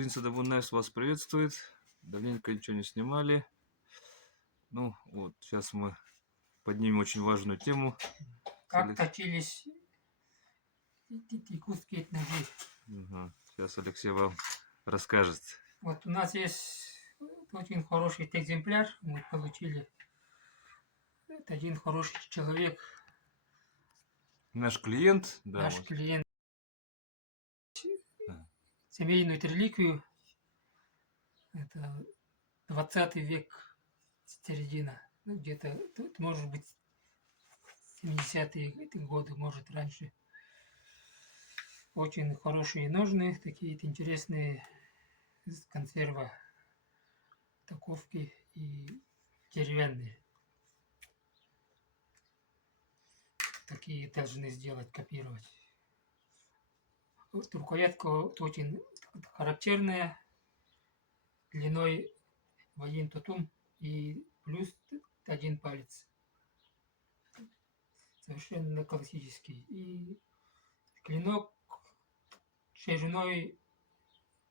Кузница Дабунайс вас приветствует. Давненько ничего не снимали. Ну вот, сейчас мы поднимем очень важную тему. Как точились якутские ножи. Угу. Сейчас Алексей вам расскажет. Вот у нас есть очень хороший экземпляр. Мы получили. Это один хороший человек. Наш клиент, да, Наш вот. клиент. Семейную реликвию. Это 20 век, середина. Ну, где-то, тут может быть 70-е годы, может раньше. Очень хорошие ножны, такие интересные из консерва, упаковки и деревянные. Такие должны сделать, копировать. Вот рукоятка очень характерная, длиной в 1 тутум и плюс 1 палец. Совершенно классический. И клинок шириной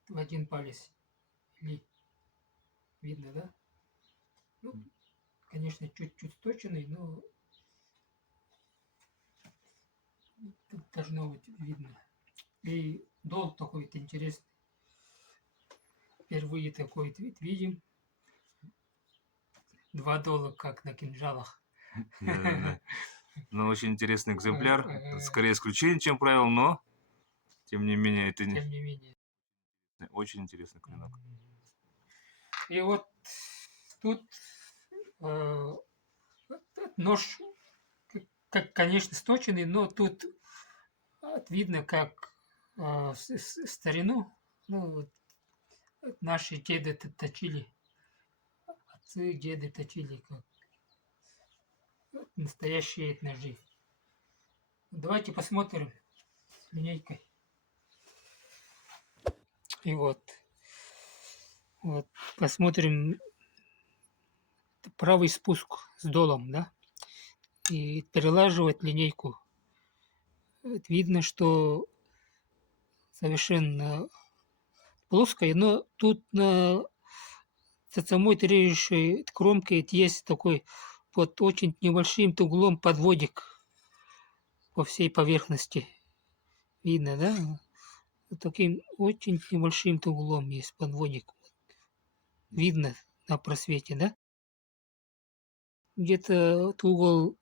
в 1 палец. Или видно, да? Ну, конечно, чуть-чуть сточенный, но тут должно быть видно. И дол такой интересный. Впервые такой вид видим. 2 дола, как на кинжалах. Да. Ну, очень интересный экземпляр. Это скорее исключение, чем правило, но тем не менее, это Тем не менее. очень интересный клинок. И вот тут нож, как, конечно, сточенный, но тут видно, как старину, ну, наши деды точили, отцы, деды точили, как настоящие ножи. Давайте посмотрим с линейкой. И вот посмотрим правый спуск с долом, да, и перелаживать линейку. Вот видно, что совершенно плоская, но тут на самой режущей кромке есть такой под очень небольшим углом подводик по всей поверхности. Видно, да? Вот таким очень небольшим углом есть подводик. Видно на просвете, да? Где-то вот угол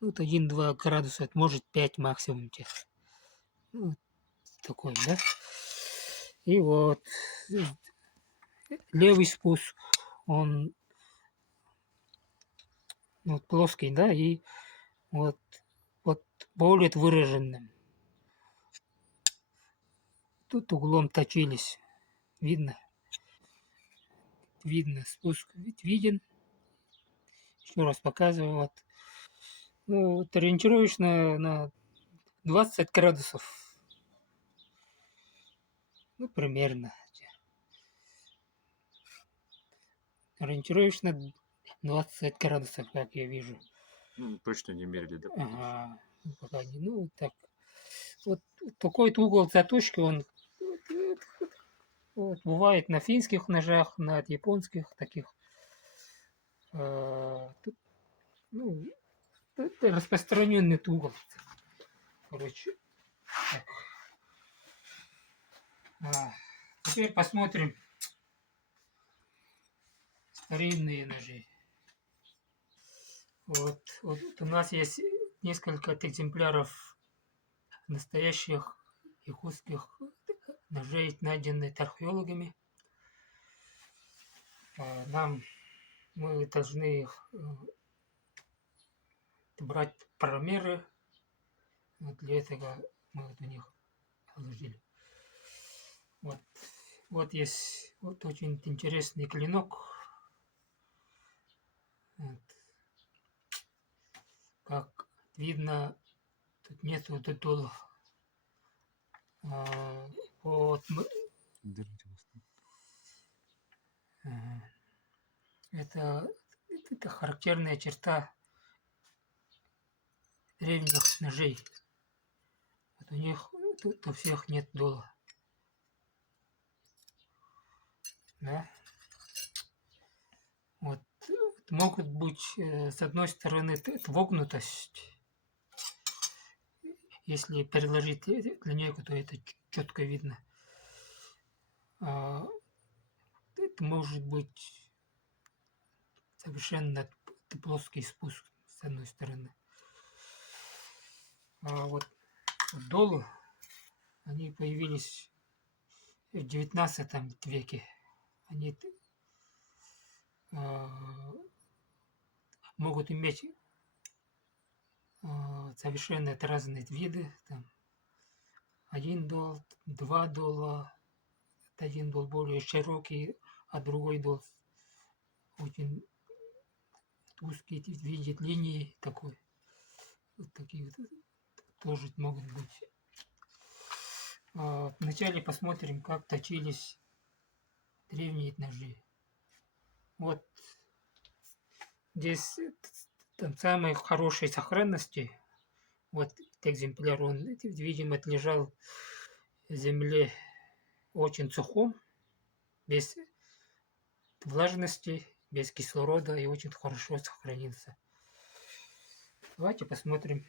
вот 1-2 градуса, может 5 максимум. Вот такой, да? И вот левый спуск, он вот плоский, да, и вот более выраженным. Тут углом точились. Видно? Видно, спуск ведь виден. Еще раз показываю. Вот. Ну, вот ориентировочно на 20 градусов. Ну, примерно. Ориентировочно 20 градусов, как я вижу. Ну, точно не мерили, да? Ага. Пока не, ну, так. Вот такой угол заточки, он вот, бывает на финских ножах, на японских таких. Тут, ну, это распространенный угол. Короче. Теперь посмотрим старинные ножи. Вот у нас есть несколько экземпляров настоящих якутских ножей, найденных археологами. Мы должны их брать промеры. Вот для этого мы вот у них положили. Вот есть вот очень интересный клинок. Вот. Как видно, тут нету дула. Вот это характерная черта древних ножей. Вот у них тут у всех нет дула. да. Вот могут быть с одной стороны вогнутость, если переложить линейку, то это четко видно. А это может быть совершенно плоский спуск с одной стороны. А вот долы, они появились в XIX веке. Они могут иметь совершенно разные виды. Там, 1 дол, 2 дола, один дол более широкий, а другой дол очень узкий, видит линии такой. Вот такие вот тоже могут быть. Вначале посмотрим, как точились древние ножи. Вот здесь там самой хорошей сохранности. Вот этот экземпляр, он, видимо, лежал в земле очень сухом, без влажности, без кислорода и очень хорошо сохранился. Давайте посмотрим.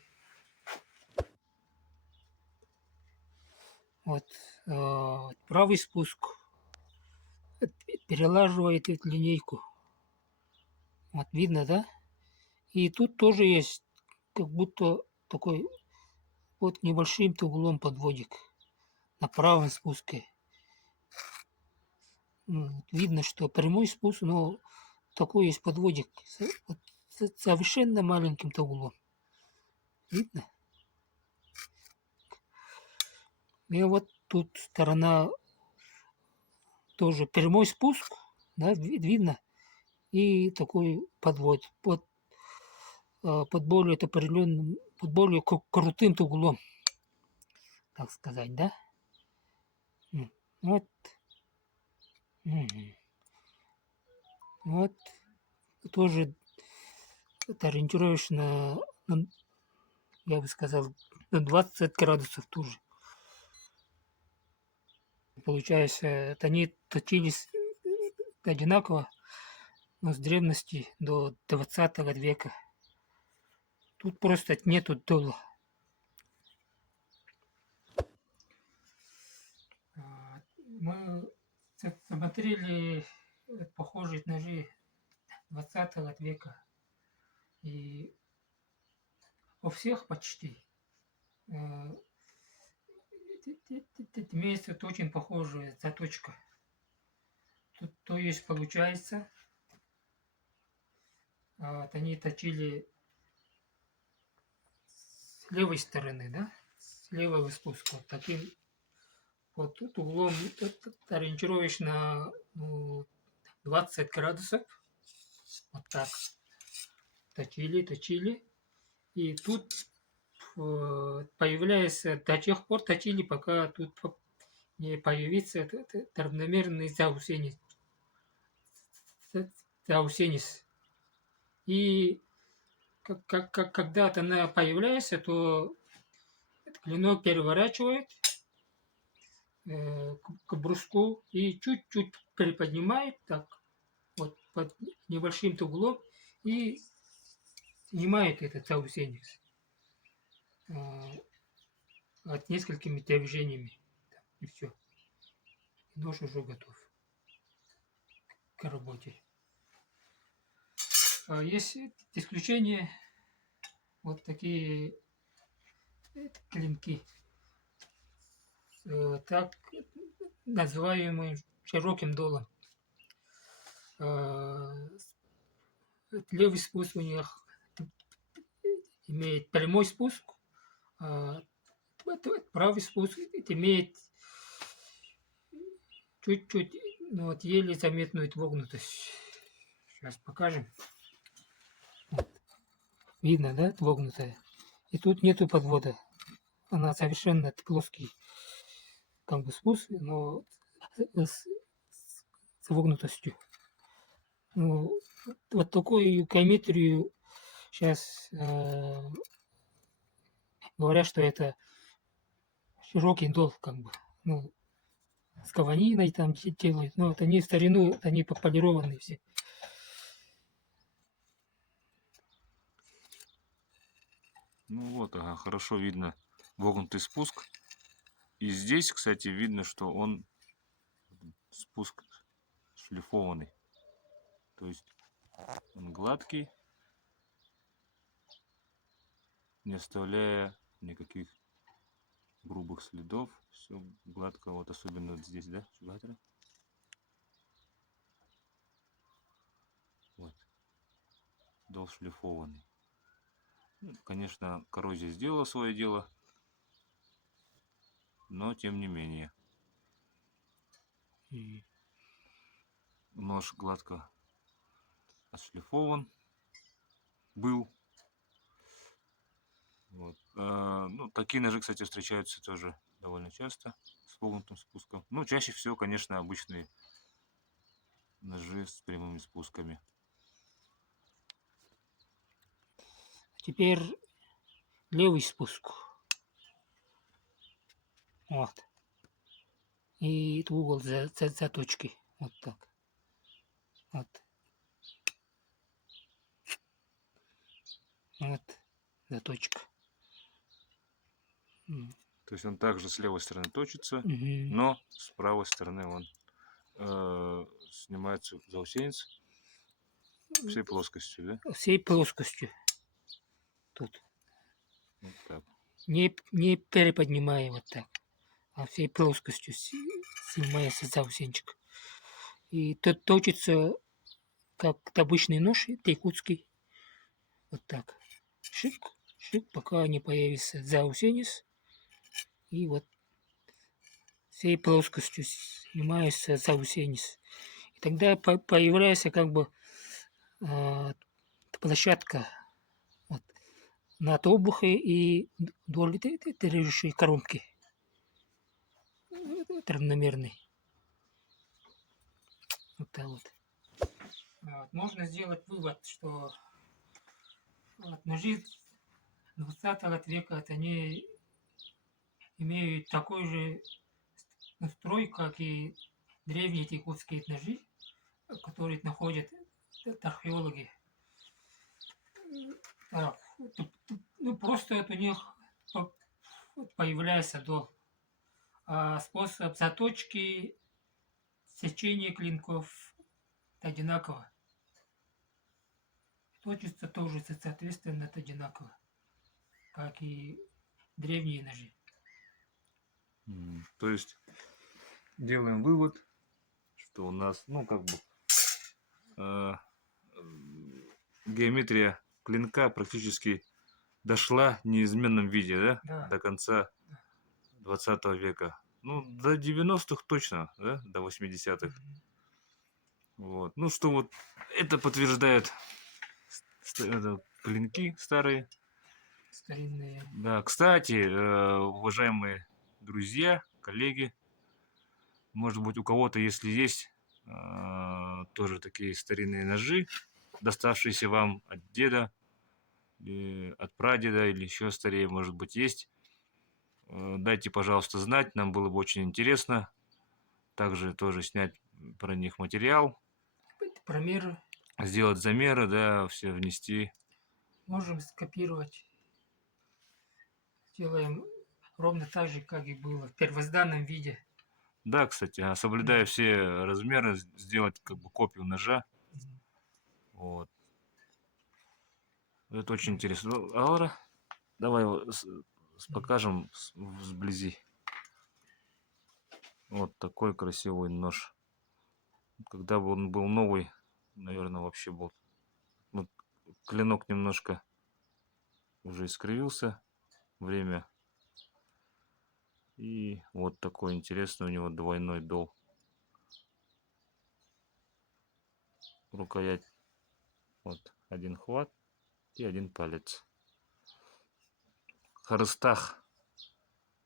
Вот правый спуск перелаживает эту линейку. Вот видно, да? И тут тоже есть как будто такой вот небольшим углом подводик на правом спуске. Видно, что прямой спуск, но такой есть подводик вот, с совершенно маленьким углом. Видно? И вот тут сторона тоже прямой спуск, да, видно, и такой подвод под более определенным, под более крутым углом, так сказать, да? Вот. Вот тоже это ориентируешь на, я бы сказал, на 20 градусов тоже. Получается, это они точились одинаково, но с древности до 20 века. Тут просто нету дола. Мы смотрели похожие ножи 20 века. И у всех почти имеется очень похожая заточка. Тут, то есть получается, они точили с левой стороны, да? С левого спуска. Вот таким вот тут углом ориентируешь на 20 градусов. Вот так. Точили. И тут появляется до тех пор точили, пока тут не появится равномерный заусенец. И когда она появляется, то клинок переворачивает к бруску и чуть-чуть приподнимает так вот под небольшим углом и снимает этот заусенец от несколькими движениями. И все. Нож уже готов к работе. Есть исключения, вот такие клинки, так называемым широким долом. Левый спуск у них имеет прямой спуск, правый спуск имеет чуть-чуть, ну вот еле заметную вогнутость. Сейчас покажем. Вот. Видно, да, вогнутая? И тут нету подвода. Она совершенно плоский, как бы спуск, но с вогнутостью. Ну, вот такую геометрию сейчас говорят, что это широкий дол, как бы. Ну, с каваниной там делают. Но вот они в старину, они пополированные все. Ну вот, ага, хорошо видно вогнутый спуск. И здесь, кстати, видно, что он спуск шлифованный. То есть он гладкий, не оставляя никаких грубых следов. Все гладко, вот особенно вот здесь, да, чугатора. Вот, дол шлифованный. Ну, конечно, коррозия сделала свое дело, но тем не менее. И Нож гладко отшлифован был. Вот. Ну, такие ножи, кстати, встречаются тоже довольно часто с погнутым спуском. Ну, чаще всего, конечно, обычные ножи с прямыми спусками. теперь левый спуск. Вот. И угол заточки. Вот так. Вот. Вот заточка. То есть он также с левой стороны точится, Мгм. но с правой стороны он снимается заусенец всей плоскостью, да? Всей плоскостью. Тут. Вот так. Не переподнимая вот так, а всей плоскостью снимается заусенчик. И тот точится, как обычный нож якутский. Вот так. Шик, шик, пока не появится заусенец. И вот всей плоскостью снимается заусенец. И тогда появляется как бы а, площадка вот, над обухой и вдоль этой режущей коронки равномерной. Вот так вот. Можно сделать вывод, что вот, ножи 20 века вот, они имеют такой же настрой, как и древние якутские ножи, которые находят археологи. А, ну, просто вот у них появляется до способ заточки, сечения клинков одинаково. Точится тоже, соответственно, это одинаково, как и древние ножи. То есть делаем вывод, что у нас, ну, как бы э, геометрия клинка практически дошла в неизменном виде, да, Да. до конца 20 века. Ну, до 90-х точно, да, до 80-х. Вот. Ну, что вот это подтверждают клинки старые. Старинные. Да, кстати, уважаемые друзья, коллеги, может быть, у кого-то, если есть тоже такие старинные ножи, доставшиеся вам от деда, от прадеда или еще старее, может быть, есть, дайте, пожалуйста, знать, нам было бы очень интересно. Также тоже снять про них материал, Промеры сделать замеры, да, все внести. можем скопировать. Делаем ровно так же, как и было в первозданном виде. Да, кстати, соблюдая все размеры, сделать как бы копию ножа. Вот. Это очень интересно. Ну, Аура, давай его покажем сблизи. Вот такой красивый нож. Когда бы он был новый, наверное, вообще был. Ну, клинок немножко уже искривился. Время. И вот такой интересный у него двойной дол. Рукоять. Вот один хват и один палец. Харыстах.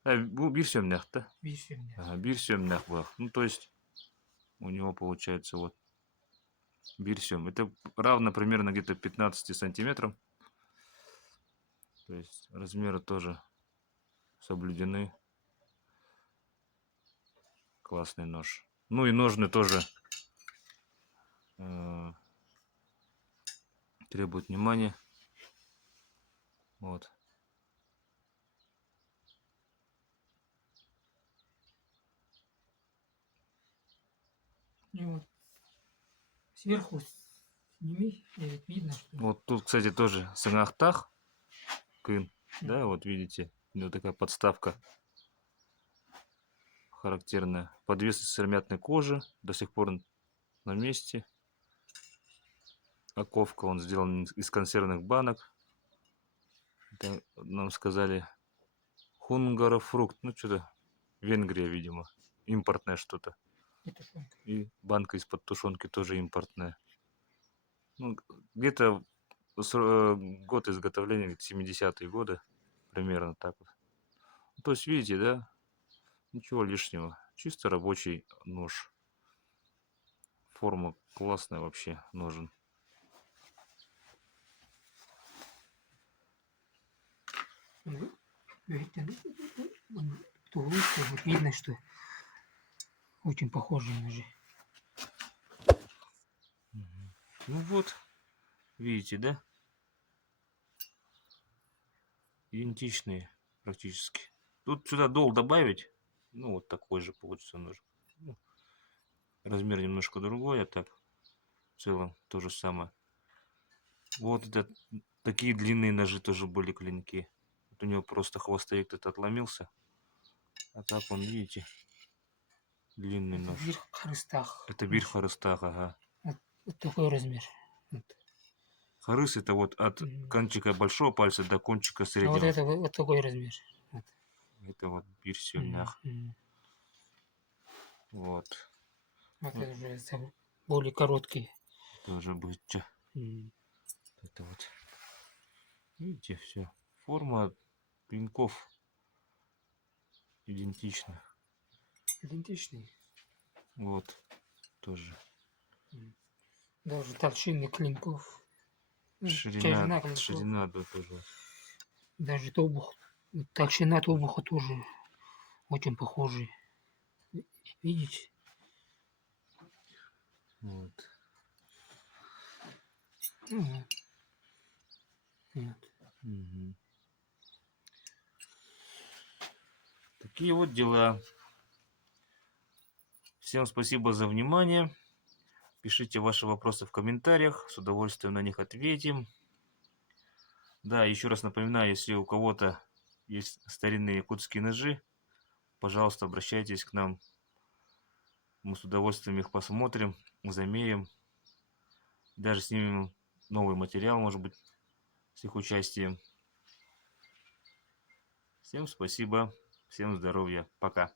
Bu bir sömnях, да? Вишенья. Ага, bir sömнях был. Ну, то есть у него получается вот бирсем. Это равно примерно где-то 15 сантиметрам. То есть размеры тоже соблюдены. Классный нож. Ну и ножны тоже требуют внимания. Вот. И вот сверху сними, и видно, что... Вот тут, кстати, тоже сангахтах. Кын. Да, вот видите. Вот такая подставка характерная. Подвес из сыромятной кожи. До сих пор на месте. Оковка он сделан из консервных банок. Это нам сказали хунгарофрукт. Ну, что-то Венгрия, видимо. Импортное что-то. И тушенка. И банка из-под тушенки тоже импортная. Ну, где-то год изготовления, 70-е годы. Примерно так вот. То есть, видите, да? Ничего лишнего. Чисто рабочий нож. Форма классная вообще ножен. Видите, туловище, вот видно, что очень похожи ножи. Ну вот, видите, да? Идентичные практически. Тут сюда дол добавить. Ну, вот такой же получится нож. Ну, размер немножко другой, а так в целом то же самое. Вот это такие длинные ножи тоже были клинки. Вот у него просто хвостовик этот отломился. А так он, видите, длинный Это нож. бирх харыстах. Это бирь харыстах, ага. Вот такой размер. Вот. Харыс это вот от кончика большого пальца до кончика А среднего. вот это вот такой размер. Вот. Это вот бирь сюльнях. Вот. Вот это уже более короткий. Это уже будет это вот. Видите, все. Форма клинков идентична. Идентичный. Вот. Тоже. Даже толщины клинков. Ширина, клинков. ширина, да, тоже. Даже обух. Толщина обуха тоже очень похожие. Видите? Вот. Вот. Вот. Угу. Такие вот дела. Всем спасибо за внимание. Пишите ваши вопросы в комментариях. С удовольствием на них ответим. Да, еще раз напоминаю, если у кого-то есть старинные якутские ножи, пожалуйста, обращайтесь к нам. Мы с удовольствием их посмотрим, замерим. Даже снимем новый материал, может быть, с их участием. Всем спасибо. Всем здоровья. Пока.